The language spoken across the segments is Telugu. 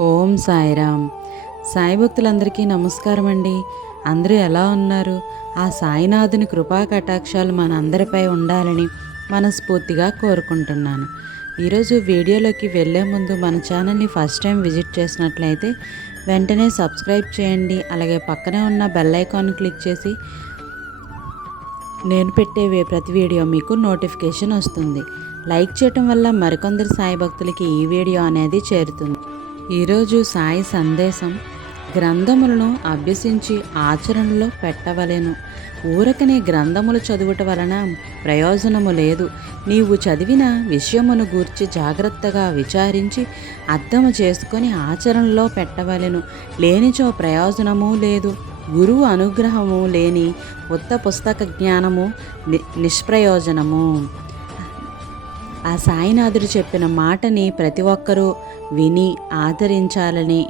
ఓం సాయిరామ్. సాయి భక్తులందరికీ నమస్కారం అండి. అందరూ ఎలా ఉన్నారు? ఆ సాయినాథుని కృపా కటాక్షాలు మన అందరిపై ఉండాలని మనస్ఫూర్తిగా కోరుకుంటున్నాను. ఈరోజు వీడియోలోకి వెళ్ళే ముందు మన ఛానల్ని ఫస్ట్ టైం విజిట్ చేసినట్లయితే వెంటనే సబ్స్క్రైబ్ చేయండి. అలాగే పక్కనే ఉన్న బెల్ ఐకాన్ క్లిక్ చేసి నేను పెట్టే ప్రతి వీడియో మీకు నోటిఫికేషన్ వస్తుంది. లైక్ చేయటం వల్ల మరికొందరు సాయి భక్తులకి ఈ వీడియో అనేది చేరుతుంది. ఈరోజు సాయి సందేశం గ్రంథములను అభ్యసించి ఆచరణలో పెట్టవలెను. ఊరకనే గ్రంథములు చదువుట వలన ప్రయోజనము లేదు. నీవు చదివిన విషయమును గూర్చి జాగ్రత్తగా విచారించి అర్థము చేసుకొని ఆచరణలో పెట్టవలెను. లేనిచో ప్రయోజనము లేదు. గురువు అనుగ్రహము లేని ఉత్త పుస్తక జ్ఞానము ని నిష్ప్రయోజనము. ఆ సాయినాథుడు చెప్పిన మాటని ప్రతి ఒక్కరూ విని ఆదరించాలని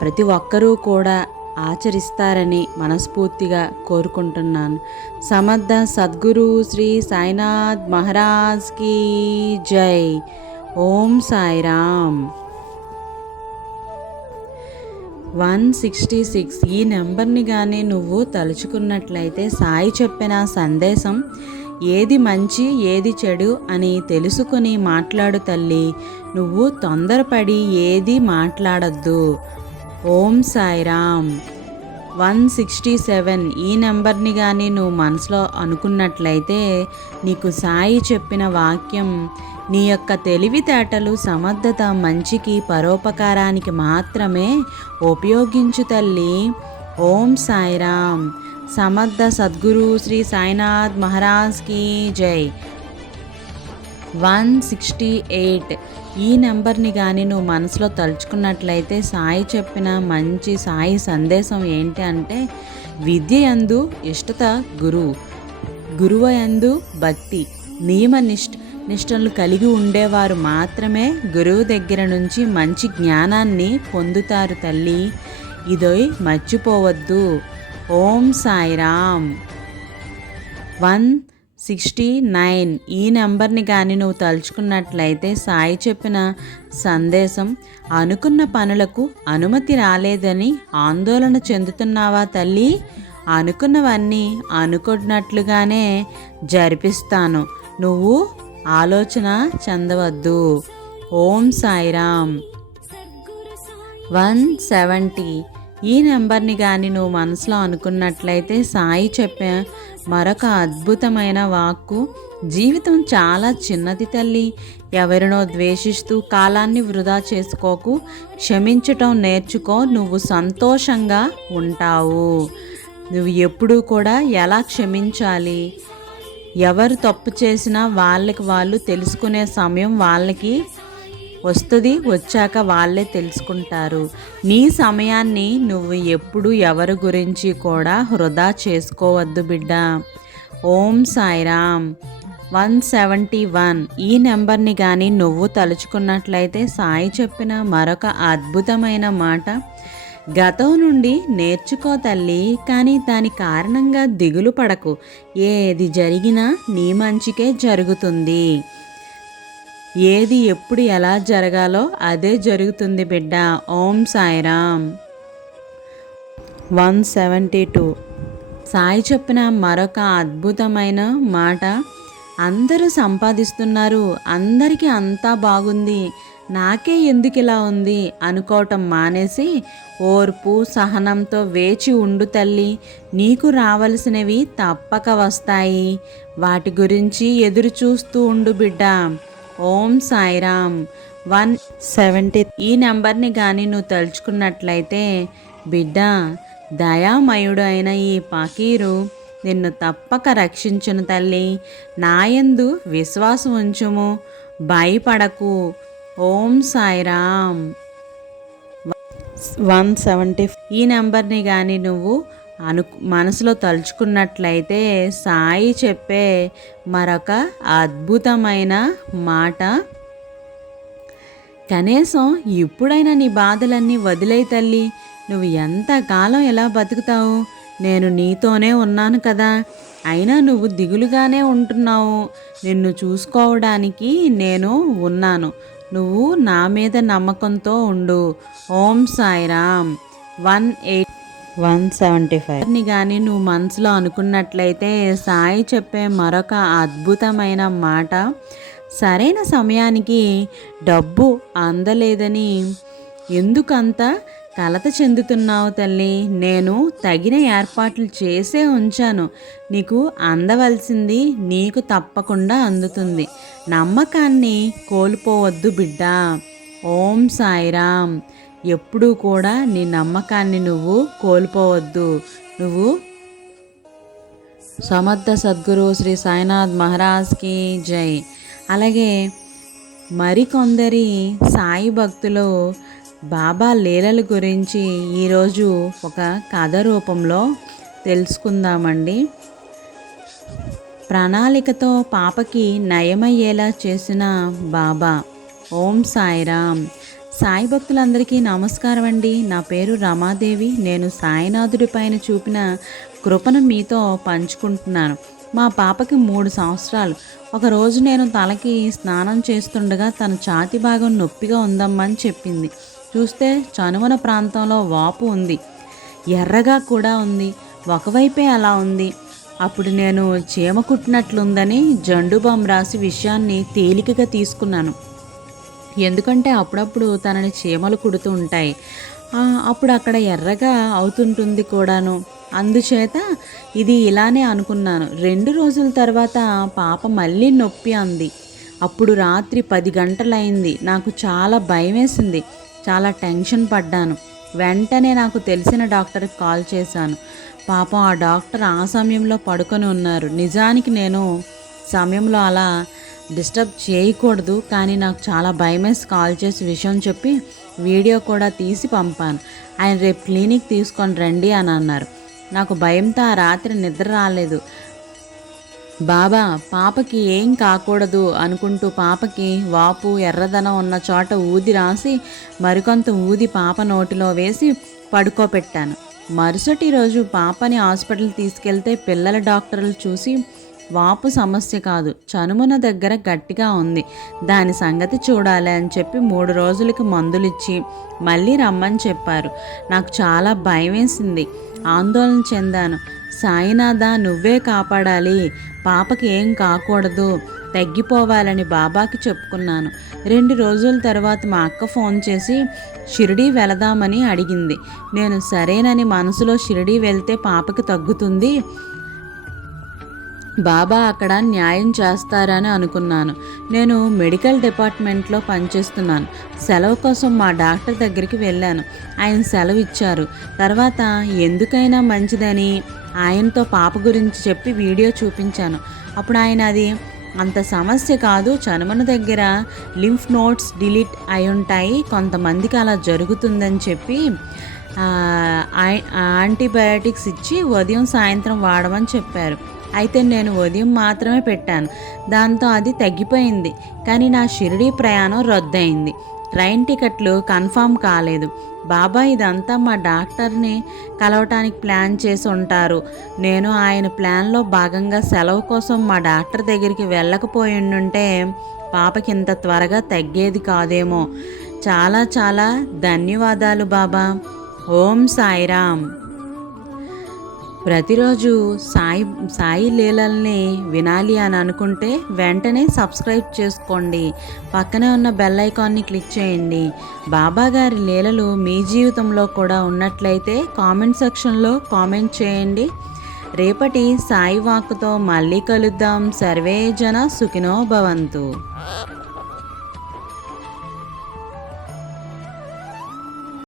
ప్రతి ఒక్కరూ కూడా ఆచరిస్తారని మనస్ఫూర్తిగా కోరుకుంటున్నాను. సమర్థ సద్గురు శ్రీ సాయినాథ్ మహారాజ్కి జై. ఓం సాయిరామ్. వన్ సిక్స్టీ సిక్స్ ఈ నెంబర్ని కానీ నువ్వు తలుచుకున్నట్లయితే సాయి చెప్పిన సందేశం ఏది మంచి ఏది చెడు అని తెలుసుకుని మాట్లాడు తల్లి. నువ్వు తొందరపడి ఏది మాట్లాడద్దు. ఓం సాయిరామ్ వన్ సిక్స్టీ సెవెన్ ఈ నెంబర్ని కానీ నువ్వు మనసులో అనుకున్నట్లయితే నీకు సాయి చెప్పిన వాక్యం నీ యొక్క తెలివితేటలు సమర్థత మంచికి పరోపకారానికి మాత్రమే ఉపయోగించు తల్లి. ఓం సాయిరామ్ సమర్థ సద్గురు శ్రీ సాయినాథ్ మహారాజ్కి జై. One sixty eight. ఈ నెంబర్ని కానీ నువ్వు మనసులో తలుచుకున్నట్లయితే సాయి చెప్పిన మంచి సాయి సందేశం ఏంటి అంటే విద్య యందు ఇష్టత గురువు గురువ యందు భక్తి నియమ నిష్ఠ నిష్టలు కలిగి ఉండేవారు మాత్రమే గురువు దగ్గర నుంచి మంచి జ్ఞానాన్ని పొందుతారు తల్లి. ఇదోయ్ మర్చిపోవద్దు. ఓం సాయిరామ్. One sixty nine. ఈ నెంబర్ని కానీ నువ్వు తలుచుకున్నట్లయితే సాయి చెప్పిన సందేశం అనుకున్న పనులకు అనుమతి రాలేదని ఆందోళన చెందుతున్నావా తల్లి? అనుకున్నవన్నీ అనుకున్నట్లుగానే జరిపిస్తాను. నువ్వు ఆలోచన చెందవద్దు. ఓం సాయిరామ్. One seventy. ఈ నెంబర్ని కానీ నువ్వు మనసులో అనుకున్నట్లయితే సాయి చెప్పే మరొక అద్భుతమైన వాక్కు జీవితం చాలా చిన్నది తల్లి. ఎవరినో ద్వేషిస్తూ కాలాన్ని వృధా చేసుకోకు. క్షమించటం నేర్చుకో. నువ్వు సంతోషంగా ఉంటావు. నువ్వు ఎప్పుడూ కూడా ఎలా క్షమించాలి? ఎవరు తప్పు చేసినా వాళ్ళకి వాళ్ళు తెలుసుకునే సమయం వాళ్ళకి వస్తుంది వచ్చాక వాళ్ళే తెలుసుకుంటారు. నీ సమయాన్ని నువ్వు ఎప్పుడు ఎవరి గురించి కూడా వృధా చేసుకోవద్దు బిడ్డ. ఓం సాయిరామ్. One seventy one. ఈ నెంబర్ని కానీ నువ్వు తలుచుకున్నట్లయితే సాయి చెప్పిన మరొక అద్భుతమైన మాట. గతం నుండి నేర్చుకో తల్లి కానీ దాని కారణంగా దిగులు పడకు. ఏది జరిగినా నీ మంచికే జరుగుతుంది. ఏది ఎప్పుడు ఎలా జరగాలో అదే జరుగుతుంది బిడ్డ. ఓం Sairam. One seventy two. Sai చెప్పిన మరొక అద్భుతమైన మాట. అందరూ సంపాదిస్తున్నారు అందరికీ అంతా బాగుంది నాకే ఎందుకు ఇలా ఉంది అనుకోవటం మానేసి ఓర్పు సహనంతో వేచి ఉండు తల్లి నీకు రావలసినవి తప్పక వస్తాయి. వాటి గురించి ఎదురు చూస్తూ ఉండు బిడ్డ. ఓం సాయిరామ్. వన్ సెవెంటీ ఈ నెంబర్ని కానీ నువ్వు తలుచుకున్నట్లయితే బిడ్డ దయామయుడు అయిన ఈ పకీరు నిన్ను తప్పక రక్షించును తల్లి. నాయందు విశ్వాసం ఉంచుము. భయపడకు. ఓం సాయిరామ్. వన్ సెవెంటీ ఈ నెంబర్ని కానీ నువ్వు అను మనసులో తలుచుకున్నట్లయితే సాయి చెప్పే మరొక అద్భుతమైన మాట. కనీసం ఇప్పుడైనా నీ బాధలన్నీ వదిలే తల్లి. నువ్వు ఎంతకాలం ఎలా బతుకుతావు? నేను నీతోనే ఉన్నాను కదా. అయినా నువ్వు దిగులుగానే ఉంటున్నావు. నిన్ను చూసుకోవడానికి నేను ఉన్నాను. నువ్వు నా మీద నమ్మకంతో ఉండు. ఓం Sairam. One eight one seventy ఫైవ్ని కానీ నువ్వు మనసులో అనుకున్నట్లయితే సాయి చెప్పే మరొక అద్భుతమైన మాట సరైన సమయానికి డబ్బు అందలేదని ఎందుకంత కలత చెందుతున్నావు తల్లి? నేను తగిన ఏర్పాట్లు చేసే ఉంచాను. నీకు అందవలసింది నీకు తప్పకుండా అందుతుంది. నమ్మకాన్ని కోల్పోవద్దు బిడ్డ. ఓం సాయిరామ్. ఎప్పుడూ కూడా నీ నమ్మకాన్ని నువ్వు కోల్పోవద్దు. నువ్వు సమర్థ సద్గురు శ్రీ సాయినాథ్ మహారాజ్కి జై. అలాగే మరికొందరి సాయి భక్తులు బాబా లీలల గురించి ఈరోజు ఒక కథ రూపంలో తెలుసుకుందామండి. ప్రణాళికతో పాపకి నయమయ్యేలా చేసిన బాబా ఓం సాయిరామ్. సాయి భక్తులందరికీ నమస్కారం అండి. నా పేరు రమాదేవి. నేను సాయినాథుడి పైన చూపిన కృపను మీతో పంచుకుంటున్నాను. మా పాపకి మూడు సంవత్సరాలు. ఒకరోజు నేను తలకి స్నానం చేస్తుండగా తన ఛాతి భాగం నొప్పిగా ఉందమ్మని చెప్పింది. చూస్తే చనువన ప్రాంతంలో వాపు ఉంది. ఎర్రగా కూడా ఉంది. ఒకవైపే అలా ఉంది. అప్పుడు నేను చీమ కుట్టినట్లుందని జండు బాం రాసి విషయాన్ని తేలికగా తీసుకున్నాను. ఎందుకంటే అప్పుడప్పుడు తనని చీమలు కుడుతూ ఉంటాయి. అప్పుడు అక్కడ ఎర్రగా అవుతుంటుంది కూడాను. అందుచేత ఇది ఇలానే అనుకున్నాను. రెండు రోజుల తర్వాత పాప మళ్ళీ నొప్పి అంది. అప్పుడు రాత్రి పది గంటలైంది. నాకు చాలా భయం వేసింది చాలా టెన్షన్ పడ్డాను. వెంటనే నాకు తెలిసిన డాక్టర్కి కాల్ చేశాను. పాపం ఆ డాక్టర్ ఆ సమయంలో పడుకొని ఉన్నారు. నిజానికి నేను సమయంలో అలా డిస్టర్బ్ చేయకూడదు కానీ నాకు చాలా భయమేసి కాల్ చేసి విషయం చెప్పి వీడియో కూడా తీసి పంపాను. ఆయన రేపు క్లినిక్ తీసుకొని రండి అని అన్నారు. నాకు భయంతో ఆ రాత్రి నిద్ర రాలేదు. బాబా పాపకి ఏం కాకూడదు అనుకుంటూ పాపకి వాపు ఎర్రదనం ఉన్న చోట ఊది రాసి మరికొంత ఊది పాప నోటిలో వేసి పడుకోపెట్టాను మరుసటి రోజు పాపని హాస్పిటల్ తీసుకెళ్తే పిల్లల డాక్టర్లు చూసి వాపు సమస్య కాదు. చనుమున దగ్గర గట్టిగా ఉంది. దాని సంగతి చూడాలి అని చెప్పి మూడు రోజులకి మందులిచ్చి మళ్ళీ రమ్మని చెప్పారు. నాకు చాలా భయం వేసింది ఆందోళన చెందాను. సాయినాథ నువ్వే కాపాడాలి. పాపకి ఏం కాకూడదు. తగ్గిపోవాలని బాబాకి చెప్పుకున్నాను. రెండు రోజుల తర్వాత మా అక్క ఫోన్ చేసి షిరిడీ వెళదామని అడిగింది. నేను సరేనని మనసులో షిరిడీ వెళ్తే పాపకి తగ్గుతుంది. బాబా అక్కడ న్యాయం చేస్తారని అనుకున్నాను. నేను మెడికల్ డిపార్ట్మెంట్లో పనిచేస్తున్నాను. సెలవు కోసం మా డాక్టర్ దగ్గరికి వెళ్ళాను. ఆయన సెలవు ఇచ్చారు. తర్వాత ఎందుకైనా మంచిదని ఆయనతో పాప గురించి చెప్పి వీడియో చూపించాను. అప్పుడు ఆయన అది అంత సమస్య కాదు చనుమన దగ్గర లింఫ్ నోట్స్ డిలీట్ అయి ఉంటాయి కొంతమందికి అలా జరుగుతుందని చెప్పి యాంటీబయాటిక్స్ ఇచ్చి ఉదయం సాయంత్రం వాడమని చెప్పారు. అయితే నేను ఉదయం మాత్రమే పెట్టాను. దాంతో అది తగ్గిపోయింది. కానీ నా షిరిడీ ప్రయాణం రద్దయింది. ట్రైన్ టికెట్లు కన్ఫామ్ కాలేదు. బాబా ఇదంతా మా డాక్టర్ని కలవటానికి ప్లాన్ చేసి ఉంటారు. నేను ఆయన ప్లాన్లో భాగంగా సెలవు కోసం మా డాక్టర్ దగ్గరికి వెళ్ళకపోయి ఉంటే పాపకి ఇంత త్వరగా తగ్గేది కాదేమో. చాలా చాలా ధన్యవాదాలు బాబా. ఓం సాయిరామ్. ప్రతిరోజు సాయి సాయి లీలల్ని వినాలి అని అనుకుంటే వెంటనే సబ్స్క్రైబ్ చేసుకోండి. పక్కనే ఉన్న బెల్ ఐకాన్ని క్లిక్ చేయండి. బాబా గారి లీలలు మీ జీవితంలో కూడా ఉన్నట్లయితే కామెంట్ సెక్షన్లో కామెంట్ చేయండి. రేపటి సాయి వాక్తో మళ్ళీ కలుద్దాం. సర్వే జన సుఖినో భవంతు.